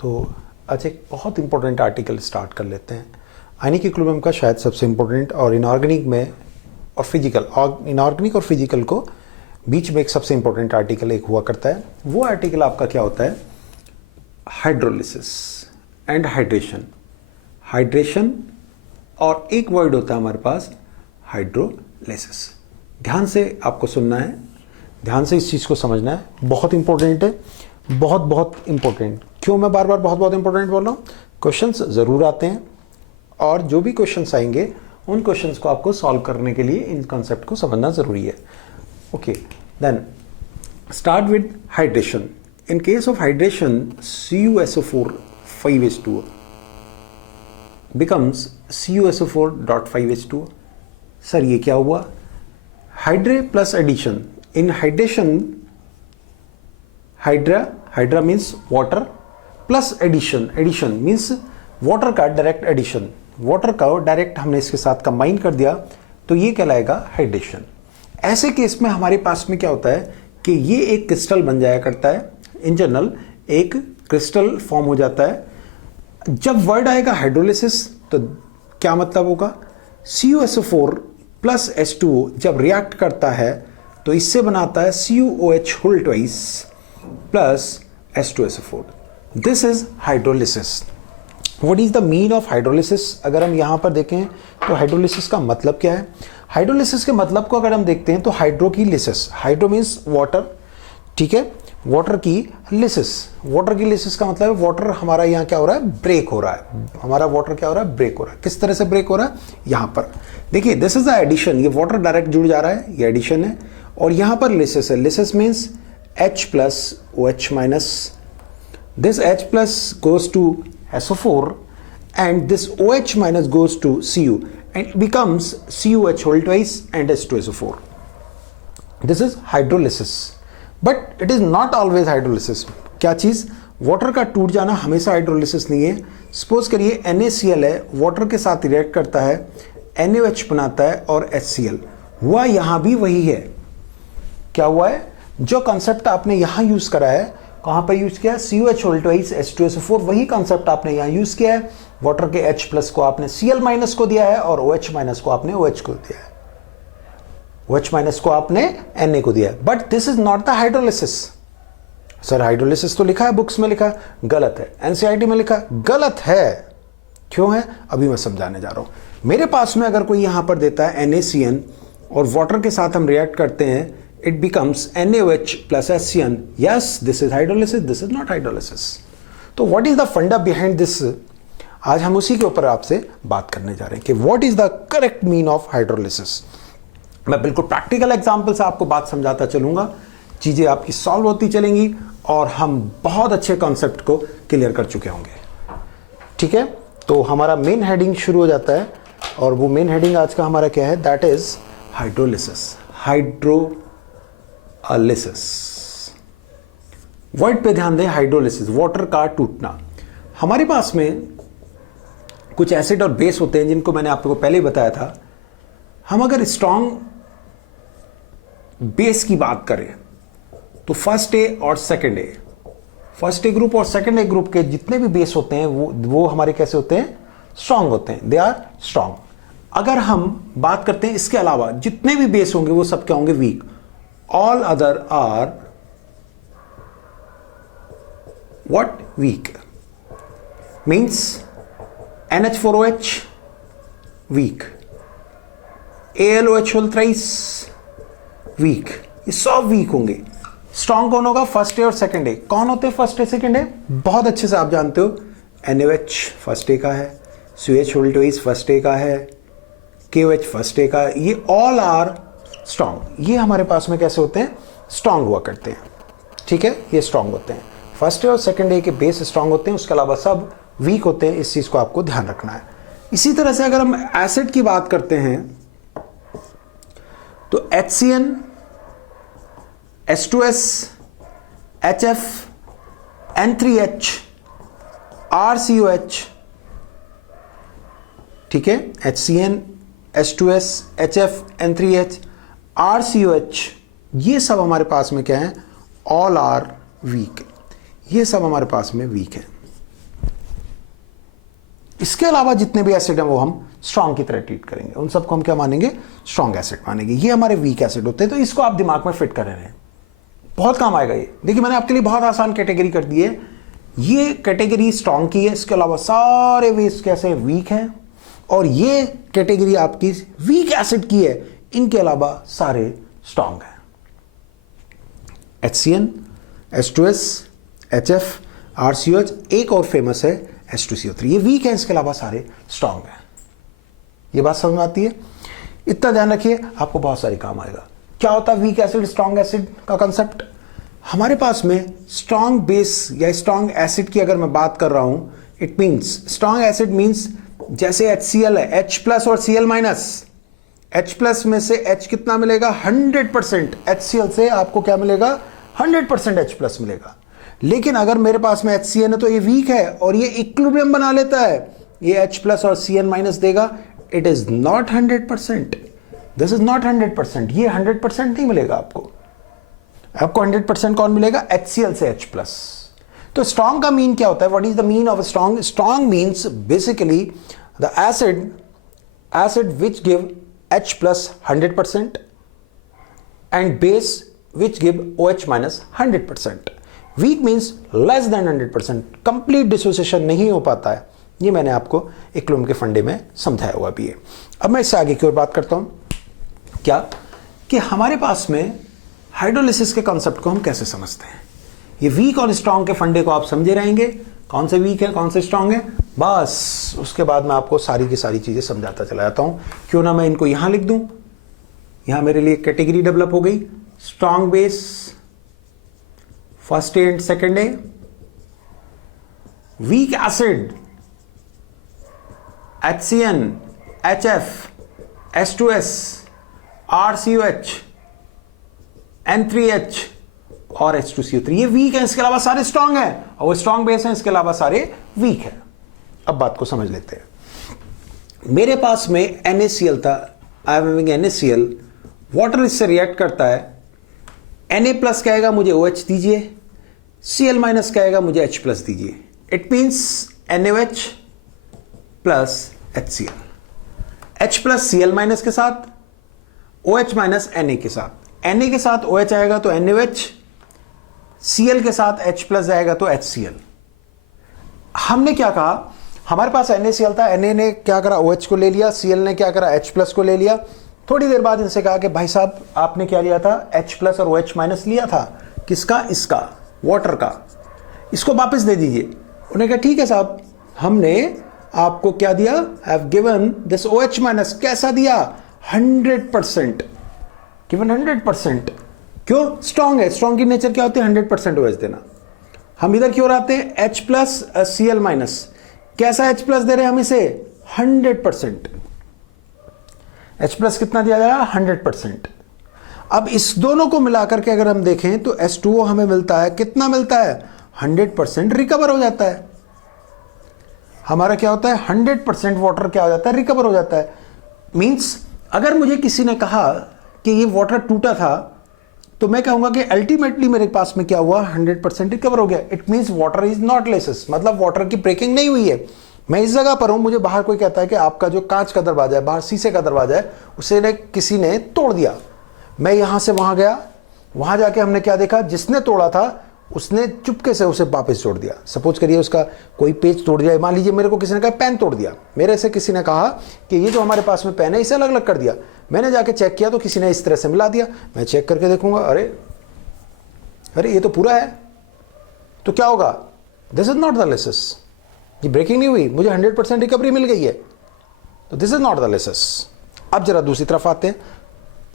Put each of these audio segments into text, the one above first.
तो आज एक बहुत इंपॉर्टेंट आर्टिकल स्टार्ट कर लेते हैं। आयनिक इक्विलिब्रियम का शायद सबसे इंपॉर्टेंट और इनऑर्गेनिक में और फिजिकल और इनऑर्गेनिक और फिजिकल को बीच में एक सबसे इंपॉर्टेंट आर्टिकल एक हुआ करता है। वो आर्टिकल आपका क्या होता है? Hydrolysis and hydration. हाइड्रेशन और एक वर्ड होता है हमारे पास हाइड्रोलिसिस। ध्यान से आपको सुनना है, ध्यान से इस चीज़ को समझना है। बहुत इंपॉर्टेंट है, बहुत बहुत इंपॉर्टेंट। क्यों मैं बार बार बहुत बहुत इंपॉर्टेंट बोल रहा हूँ? क्वेश्चंस ज़रूर आते हैं और जो भी क्वेश्चंस आएंगे उन क्वेश्चंस को आपको सॉल्व करने के लिए इन कॉन्सेप्ट को समझना ज़रूरी है। Okay, then start with hydration. In case of hydration CuSO4 5H2O becomes CuSO4.5H2O। Sir ये क्या हुआ? Hydra plus addition. In hydration hydra means water plus addition. Addition means water का डायरेक्ट एडिशन। वाटर का direct हमने इसके साथ combine कर दिया तो ये कहलाएगा हाइड्रेशन। ऐसे केस में हमारे पास में क्या होता है कि ये एक क्रिस्टल बन जाया करता है। इन जनरल एक क्रिस्टल फॉर्म हो जाता है। जब वर्ड आएगा हाइड्रोलिसिस तो क्या मतलब होगा? CuSO4 प्लस H2O जब रिएक्ट करता है तो इससे बनाता है CuOH whole twice plus H2SO4। This is hydrolysis. What is the mean of hydrolysis? अगर हम यहां पर देखें तो हाइड्रोलिसिस का मतलब क्या है? हाइड्रोलिसिस के मतलब को अगर हम देखते हैं तो हाइड्रो की लिसिस, हाइड्रो मीन्स वाटर, ठीक है, वाटर की लिसिस। वाटर की लिसिस का मतलब है वाटर हमारा यहाँ क्या हो रहा है? ब्रेक हो रहा है। हमारा वाटर क्या हो रहा है? ब्रेक हो रहा है। किस तरह से ब्रेक हो रहा है? यहाँ पर देखिए, दिस इज द एडिशन। ये वाटर डायरेक्ट जुड़ जा रहा है, ये एडिशन है। और यहाँ पर लिसिस है। Lysis means H plus OH minus. This H plus goes to SO4 and this OH minus goes to Cu and it becomes CuH whole twice and H2SO4. This is hydrolysis. But it is not always hydrolysis. क्या चीज़? Water का टूट जाना हमेशा hydrolysis नहीं है। Suppose करिए NaCl है, water के साथ रिएक्ट करता है, NaOH बनाता है और HCl। हुआ यहाँ भी वही है। क्या हुआ है? जो कॉन्सेप्ट आपने यहां यूज करा है, कहां पर यूज किया? CuH whole twice H2SO4। वही कॉन्सेप्ट आपने यहां यूज किया है। वाटर के H प्लस को आपने Cl माइनस को दिया है और OH माइनस को आपने OH को दिया है। OH माइनस को आपने Na को दिया है। But this is not the hydrolysis. Sir hydrolysis तो लिखा है, बुक्स में लिखा है, गलत है। NCERT में लिखा है, गलत है। क्यों है? अभी मैं समझाने जा रहा हूं। मेरे पास में अगर कोई यहां पर देता है NaCN और वाटर के साथ हम रिएक्ट करते हैं, it becomes NaOH plus HCN. Yes, this is hydrolysis, this is not hydrolysis. तो what is the funda behind this? आज हम उसी के ऊपर आपसे बात करने जा रहे हैं कि what is the correct mean of hydrolysis. मैं बिल्कुल प्रैक्टिकल एग्जाम्पल से आपको बात समझाता चलूंगा, चीजें आपकी सॉल्व होती चलेंगी और हम बहुत अच्छे कॉन्सेप्ट को क्लियर कर चुके होंगे। ठीक है, तो हमारा मेन हेडिंग शुरू हो जाता है और वो मेन हेडिंग आज का हमारा क्या है? That is hydrolysis. Hydrolysis word पे ध्यान दें। हाइड्रोलिसिस, वाटर का टूटना। हमारे पास में कुछ एसिड और बेस होते हैं जिनको मैंने आपको पहले ही बताया था। हम अगर स्ट्रॉन्ग बेस की बात करें तो फर्स्ट ए और second A, first A group और सेकंड ए ग्रुप के जितने भी बेस होते हैं वो हमारे कैसे होते हैं? स्ट्रॉन्ग होते हैं। They are strong. अगर हम बात करते हैं इसके अलावा जितने भी बेस होंगे वो सब क्या होंगे? Week. All other are what? Weak. Means NH4OH weak, ALOH whole thrice weak. ये सब वीक होंगे। स्ट्रॉन्ग कौन होगा? फर्स्ट ए और सेकंड ए। कौन होते हैं फर्स्ट ए सेकंड ए? बहुत अच्छे से आप जानते हो। NaOH फर्स्ट ए का है, COH whole twice first A का है, KOH फर्स्ट ए का है। ये ऑल आर स्ट्रॉन्ग। ये हमारे पास में कैसे होते हैं? स्ट्रॉन्ग हुआ करते हैं। ठीक है, ये स्ट्रॉन्ग होते हैं। फर्स्ट ए और सेकंड ए के बेस स्ट्रॉन्ग होते हैं, उसके अलावा सब वीक होते हैं। इस चीज को आपको ध्यान रखना है। इसी तरह से अगर हम एसिड की बात करते हैं तो HCN, H2S, HF, N3H, RCOH, ठीक है, HCN, H2S, HF, N3H, RCOH, ये सब हमारे पास में क्या है? All are weak. ये सब हमारे पास में वीक है। इसके अलावा जितने भी एसिड हैं वो हम स्ट्रॉन्ग की तरह ट्रीट करेंगे, उन सबको हम क्या मानेंगे, स्ट्रॉन्ग एसिड मानेंगे। ये हमारे वीक एसिड होते हैं, तो इसको आप दिमाग में फिट कर रहे हैं, बहुत काम आएगा ये। देखिए मैंने आपके लिए बहुत आसान कैटेगरी कर दी है, ये कैटेगरी स्ट्रॉन्ग की है, इसके अलावा सारे वेस्ट कैसे वीक हैं, और ये कैटेगरी आपकी वीक एसिड की है, इनके अलावा सारे स्ट्रॉन्ग हैं। HCN, H2S, HF, RCOH, एक और फेमस है H2CO3, ये वीक है, इसके अलावा सारे स्ट्रॉन्ग हैं। ये बात समझ में आती है? इतना ध्यान रखिए, आपको बहुत सारी काम आएगा। क्या होता है वीक एसिड स्ट्रॉन्ग एसिड का कंसेप्ट? हमारे पास में स्ट्रॉन्ग बेस या स्ट्रॉन्ग एसिड की अगर मैं बात कर रहा हूं, it means strong acid means जैसे HCl है, H प्लस और Cl माइनस, H प्लस में से H कितना मिलेगा, 100%, HCl से आपको क्या मिलेगा, 100% H प्लस मिलेगा। लेकिन अगर मेरे पास में HCN है तो ये वीक है और ये इक्विलिब्रियम बना लेता है, ये H प्लस और Cn माइनस देगा, it is not 100%, this is not 100%, ये 100% नहीं मिलेगा आपको। आपको 100% कौन मिलेगा, HCl से H प्लस। तो स्ट्रॉन्ग का मीन क्या होता है, what is the mean of strong? Strong means basically the acid which give H plus 100% and base which give OH minus 100%। Weak means less than 100%, complete dissociation नहीं हो पाता है। ये मैंने आपको इक्लुम के फंडे में समझाया हुआ भी है। अब मैं इससे आगे की ओर बात करता हूं, क्या कि हमारे पास में हाइड्रोलिसिस के कॉन्सेप्ट को हम कैसे समझते हैं। ये वीक और स्ट्रॉन्ग के फंडे को आप समझे रहेंगे, कौन से वीक है कौन से स्ट्रॉन्ग है, बस उसके बाद मैं आपको सारी की सारी चीजें समझाता चला जाता हूं। क्यों ना मैं इनको यहां लिख दूं, यहां मेरे लिए कैटेगरी डेवलप हो गई, strong base first A and second A, weak acid HCN, HF, H2S, RCOH, N3H और H2CO3, ये वीक है, इसके अलावा सारे स्ट्रॉन्ग हैं, और वो स्ट्रॉन्ग बेस हैं, इसके अलावा सारे वीक हैं। अब बात को समझ लेते हैं। मेरे पास में NaCl था, I am having NaCl, water इससे रिएक्ट करता है, Na प्लस कहेगा मुझे OH दीजिए, Cl माइनस कहेगा मुझे H प्लस दीजिए, it means NaOH plus HCl, H plus Cl minus के साथ, OH माइनस Na के साथ, Na के साथ OH आएगा तो NaOH, Cl के साथ H प्लस आएगा तो HCl। हमने क्या कहा, हमारे पास NaCl था, Na ने क्या करा, OH को ले लिया, Cl ने क्या करा, H प्लस को ले लिया। थोड़ी देर बाद इनसे कहा कि भाई साहब आपने क्या लिया था, H प्लस और OH माइनस लिया था, किसका, इसका, वाटर का, इसको वापस दे दीजिए। उन्होंने कहा ठीक है साहब, हमने आपको क्या दिया, have given this OH minus, कैसा दिया, 100%, गिवन 100%। क्यों, स्ट्रॉन्ग है, स्ट्रॉन्ग की नेचर क्या होती है, 100% OH देना। हम इधर क्यों आते हैं, H प्लस Cl माइनस, कैसा H प्लस दे रहे हैं हम इसे, 100%। H प्लस कितना दिया जा रहा है, 100%। अब इस दोनों को मिलाकर के अगर हम देखें तो H2O हमें मिलता है, कितना मिलता है, 100% रिकवर हो जाता है। हमारा क्या होता है, 100% वाटर क्या हो जाता है, रिकवर हो जाता है। मींस अगर मुझे किसी ने कहा कि ये वाटर टूटा था, तो मैं कहूंगा कि अल्टीमेटली मेरे पास में क्या हुआ, 100% रिकवर हो गया। It means water is not laces, मतलब वाटर की ब्रेकिंग नहीं हुई है। मैं इस जगह पर हूं, मुझे बाहर कोई कहता है कि आपका जो कांच का दरवाजा है, बाहर शीशे का दरवाजा है, उसे किसी ने तोड़ दिया। मैं यहां से वहां गया, वहां जाके हमने क्या देखा, जिसने तोड़ा था उसने चुपके से उसे वापस तोड़ दिया। सपोज करिए उसका कोई पेज तोड़ दिया, मान लीजिए मेरे को किसी ने कहा पेन तोड़ दिया, मेरे से किसी ने कहा कि ये जो हमारे पास में पेन है इसे अलग अलग कर दिया। मैंने जाके चेक किया तो किसी ने इस तरह से मिला दिया। मैं चेक करके देखूंगा, अरे ये तो पूरा है, तो क्या होगा, this is not the laces, ये ब्रेकिंग नहीं हुई, मुझे 100% रिकवरी मिल गई है, तो this is not the laces. अब जरा दूसरी तरफ आते हैं,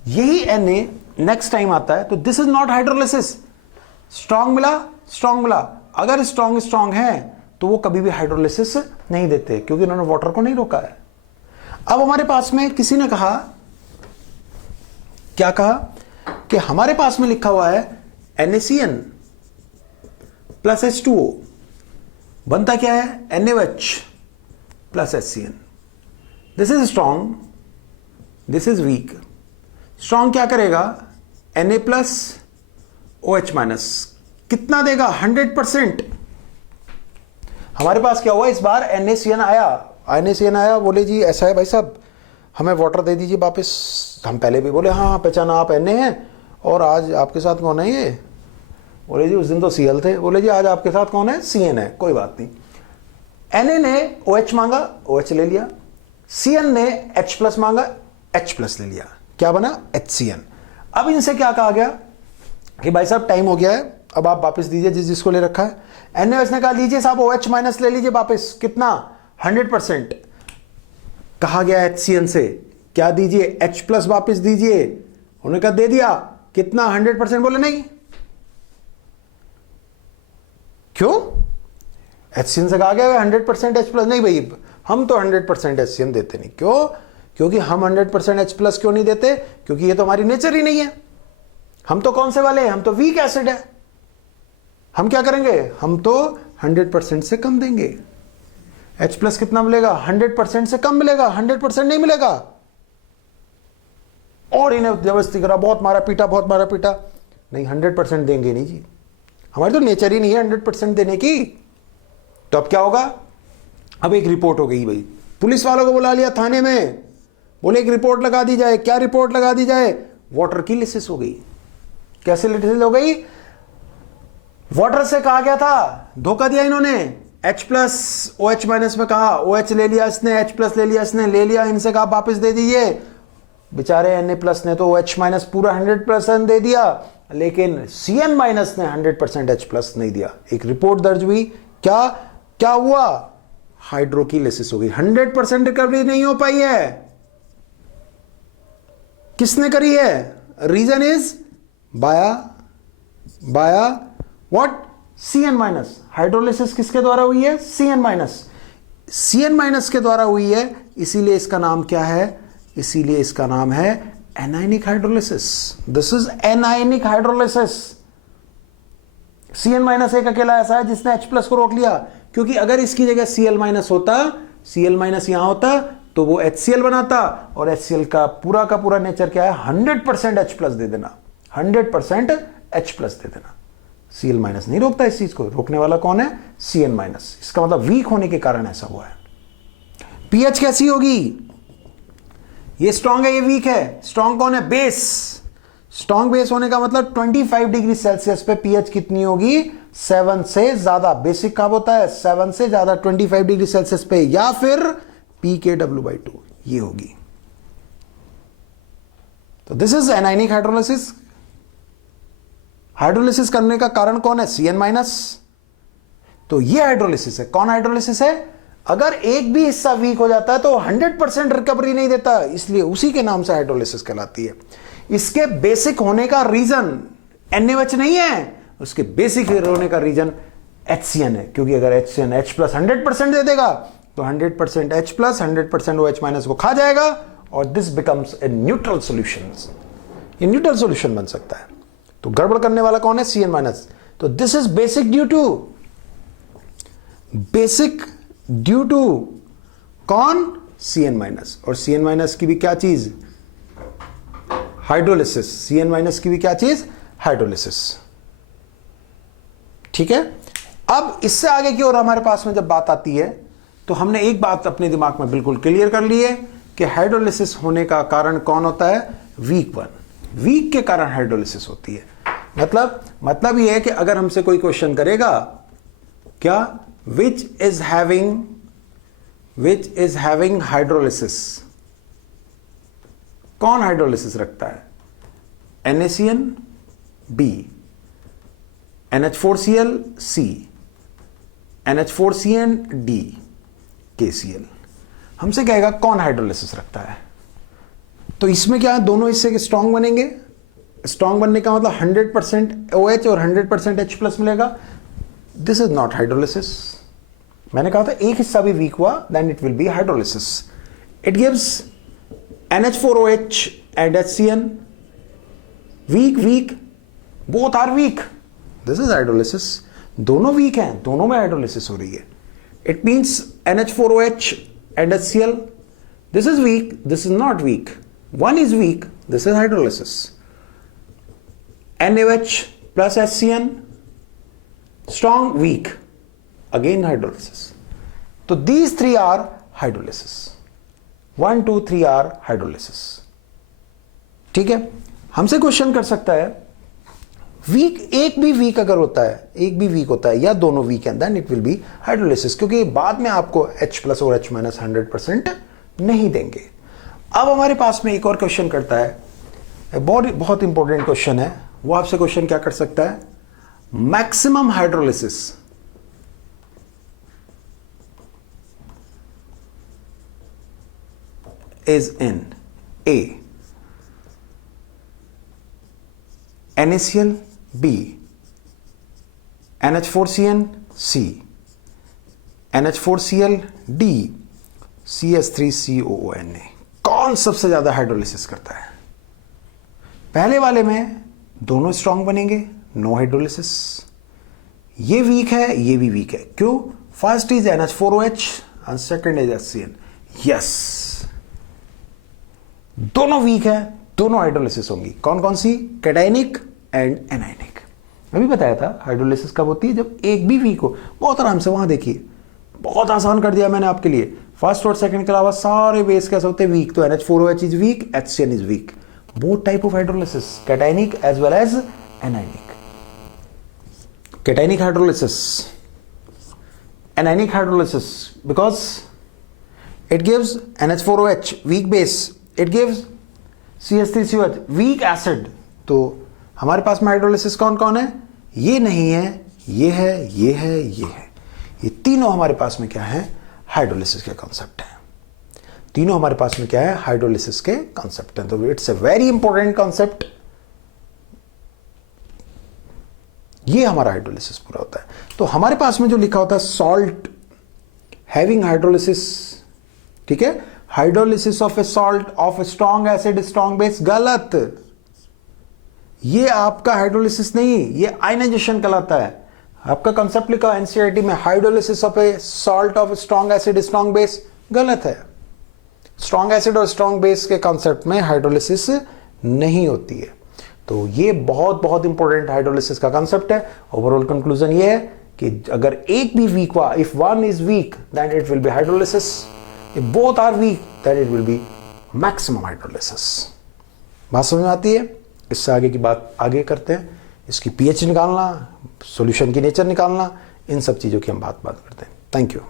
यही Na नेक्स्ट टाइम आता है, तो this is not hydrolysis. Strong मिला, अगर स्ट्रॉन्ग है तो वो कभी भी हाइड्रोलिसिस नहीं देते, क्योंकि उन्होंने वाटर को नहीं रोका है। अब हमारे पास में किसी ने कहा, क्या कहा कि हमारे पास में लिखा हुआ है NaCN प्लस H2O, बनता क्या है, NaOH plus HCN। This is strong, this is weak. Strong क्या करेगा, Na प्लस OH माइनस, कितना देगा, 100%। हमारे पास क्या हुआ, इस बार NaCN आया, NaCN आया, बोले जी ऐसा है भाई साहब, हमें वाटर दे दीजिए वापस। हम पहले भी बोले हाँ पहचाना आप Na हैं, और आज आपके साथ कौन है ये? बोले जी उस दिन तो Cl थे। बोले जी आज आपके साथ कौन है? CN है। कोई बात नहीं। Na ने OH मांगा, OH ले लिया। Cn ने H प्लस मांगा, H प्लस ले लिया। क्या बना? HCN। अब इनसे क्या कहा गया कि भाई साहब टाइम हो गया है, अब आप वापस दीजिए जिसको ले रखा है। NaOH ने कहा लीजिए साहब OH माइनस ले लीजिए वापस। कितना? 100%। कहा गया HCN से क्या दीजिए? H प्लस वापस दीजिए। उन्होंने कहा दे दिया। कितना? 100%। बोले नहीं। क्यों? HCN से कहा गया 100% H प्लस। नहीं भाई, हम तो 100% HCN देते नहीं। क्यों? क्योंकि हम 100% H प्लस क्यों नहीं देते? क्योंकि ये तो हमारी नेचर ही नहीं है। हम तो कौन से वाले हैं? हम तो वीक एसिड है। हम क्या करेंगे? हम तो 100% से कम देंगे। H प्लस कितना मिलेगा? 100% से कम मिलेगा, 100% नहीं मिलेगा। और इन्हें जबरदस्ती करा, बहुत मारा पीटा, बहुत मारा पीटा। नहीं, 100% देंगे नहीं जी, हमारी तो नेचर ही नहीं है 100% देने की। तो अब क्या होगा? अब एक रिपोर्ट हो गई भाई, पुलिस वालों को बुला लिया थाने में, बोले एक रिपोर्ट लगा दी जाए। क्या रिपोर्ट लगा दी जाए? वाटर की लिसिस हो गई। कैसे लिसिस हो गई? वाटर से कहा गया था, धोखा दिया इन्होंने, H प्लस OH माइनस में कहा, OH ले लिया इसने, H प्लस ले लिया इसने, ले लिया, इनसे कहा वापस दे दीजिए। बेचारे Na प्लस ने तो OH माइनस पूरा 100% दे दिया, लेकिन CN माइनस ने 100% H प्लस नहीं दिया। एक रिपोर्ट दर्ज हुई। क्या क्या हुआ? हाइड्रोकीलिसिस हो गई। 100% रिकवरी नहीं हो पाई है। किसने करी है? रीजन इज बाया व्हाट? CN minus. हाइड्रोलिसिस किसके द्वारा हुई है? CN minus. CN माइनस के द्वारा हुई है, इसीलिए इसका नाम क्या है? इसीलिए इसका नाम है anionic hydrolysis. This is anionic hydrolysis. CN minus एक अकेला ऐसा है जिसने H प्लस को रोक लिया, क्योंकि अगर इसकी जगह Cl माइनस होता, Cl माइनस यहां होता, तो वो HCl बनाता, और HCl का पूरा नेचर क्या है? 100% H प्लस दे देना, 100% H प्लस दे देना। Cl माइनस नहीं रोकता इस चीज को, रोकने वाला कौन है? CN minus. इसका मतलब वीक होने के कारण ऐसा हुआ है। pH कैसी होगी? ये स्ट्रॉन्ग है, ये वीक है। स्ट्रॉन्ग कौन है? बेस। स्ट्रॉन्ग बेस होने का मतलब 25 डिग्री सेल्सियस पे pH कितनी होगी? 7 से ज्यादा। बेसिक कब होता है? 7 से ज्यादा 25 डिग्री सेल्सियस पे, या फिर pKw/2 ये होगी। तो this is anionic hydrolysis. Hydrolysis करने का कारण कौन है? CN minus. तो ये हाइड्रोलिसिस है। कौन हाइड्रोलिसिस है? अगर एक भी हिस्सा वीक हो जाता है तो 100% रिकवरी नहीं देता, इसलिए उसी के नाम से हाइड्रोलिसिस कहलाती है। इसके बेसिक होने का रीजन NaOH नहीं है, उसके बेसिक होने का रीजन HCN है, क्योंकि अगर HCN H प्लस 100% दे देगा तो 100% H प्लस 100% OH माइनस को खा जाएगा, और this becomes a neutral solution. ये न्यूट्रल सॉल्यूशन बन सकता है। तो गड़बड़ करने वाला कौन है? CN minus. तो this is basic due to कौन? CN minus. और CN माइनस की भी क्या चीज? हाइड्रोलिसिस। CN माइनस की भी क्या चीज? हाइड्रोलिसिस। ठीक है। अब इससे आगे की ओर हमारे पास में जब बात आती है, तो हमने एक बात अपने दिमाग में बिल्कुल क्लियर कर ली है कि हाइड्रोलिसिस होने का कारण कौन होता है? Week one. वीक के कारण हाइड्रोलिसिस होती है। मतलब यह है कि अगर हमसे कोई क्वेश्चन करेगा, क्या विच इज हैविंग हाइड्रोलिसिस, कौन हाइड्रोलिसिस रखता है? NaCN B, NH4Cl C, NH4CN D, KCl। हमसे कहेगा कौन हाइड्रोलिसिस रखता है। तो इसमें क्या है? दोनों हिस्से के स्ट्रॉन्ग बनेंगे। स्ट्रॉन्ग बनने का मतलब 100% OH और 100% H प्लस मिलेगा। This is not hydrolysis. मैंने कहा था एक हिस्सा भी वीक हुआ, then it will be hydrolysis. It gives NH4OH and HCN। Weak, both are weak, this is hydrolysis. दोनों वीक हैं, दोनों में हाइड्रोलिसिस हो रही है। It means NH4OH and HCl, this is weak, this is not weak. One is weak, this is hydrolysis. NaOH plus HCN, strong, weak, again hydrolysis. So these three are hydrolysis, 1 2 3 are hydrolysis. ठीक है, हमसे question कर सकता है week, एक भी week अगर होता है, एक भी वीक होता है या दोनों वीक है, then it will be hydrolysis, क्योंकि बाद में आपको H+ और H- 100% नहीं देंगे। अब हमारे पास में एक और क्वेश्चन करता है, बहुत इंपॉर्टेंट क्वेश्चन है। वो आपसे क्वेश्चन क्या कर सकता है, maximum hydrolysis is in A NaCl, B NH4Cl, C NH4Cl, D CH3COONA। कौन सबसे ज्यादा हाइड्रोलिसिस करता है? पहले वाले में दोनों स्ट्रांग बनेंगे, नो हाइड्रोलिसिस। ये वीक है, ये भी वीक है। क्यों? फर्स्ट इज NH4OH और सेकंड इज HCl। यस, दोनों वीक है, दोनों हाइड्रोलिसिस होंगी। कौन कौन सी? Cationic and anionic. अभी बताया था हाइड्रोलिसिस कब होती है, जब एक भी वीक हो। बहुत आराम से वहां देखिए, बहुत आसान कर दिया मैंने आपके लिए। फर्स्ट और सेकंड के अलावा सारे बेस कैसे होते हैं? वीक। तो NH4OH is weak, HCl is weak. Both type of hydrolysis, cationic as well as anionic. Cationic hydrolysis, anionic hydrolysis, because it gives NH4OH weak base, it gives CH3COH weak acid। तो हमारे पास में hydrolysis कौन कौन है? ये नहीं है, ये है, ये है, ये है। ये तीनों हमारे पास में क्या है? हाइड्रोलिसिस के कॉन्सेप्ट है। तीनों हमारे पास में क्या है? हाइड्रोलिसिस के कॉन्सेप्ट है। तो it's a very important concept. ये हमारा हाइड्रोलिसिस पूरा होता है। तो हमारे पास में जो लिखा होता है सॉल्ट हैविंग हाइड्रोलिसिस, ठीक है, hydrolysis of a salt of a strong acid strong base, गलत। ये आपका हाइड्रोलिसिस नहीं, ये आयनाइजेशन कहलाता है। आपका कंसेप्ट लिखा एनसीईआरटी में, hydrolysis of a salt of strong acid strong base, गलत है। स्ट्रॉन्ग एसिड और स्ट्रॉन्ग बेस के कॉन्सेप्ट में हाइड्रोलिसिस नहीं होती है। तो ये बहुत बहुत इंपॉर्टेंट हाइड्रोलिसिस का कंसेप्ट है। ओवरऑल कंक्लूजन ये है कि अगर एक भी वीक हुआ, if one is weak then it will be hydrolysis, if both are weak then it will be maximum hydrolysis. बात समझ में आती है? इससे आगे की बात आगे करते हैं। इसकी पीएच निकालना, सॉल्यूशन की नेचर निकालना, इन सब चीज़ों की हम बात करते हैं। Thank you.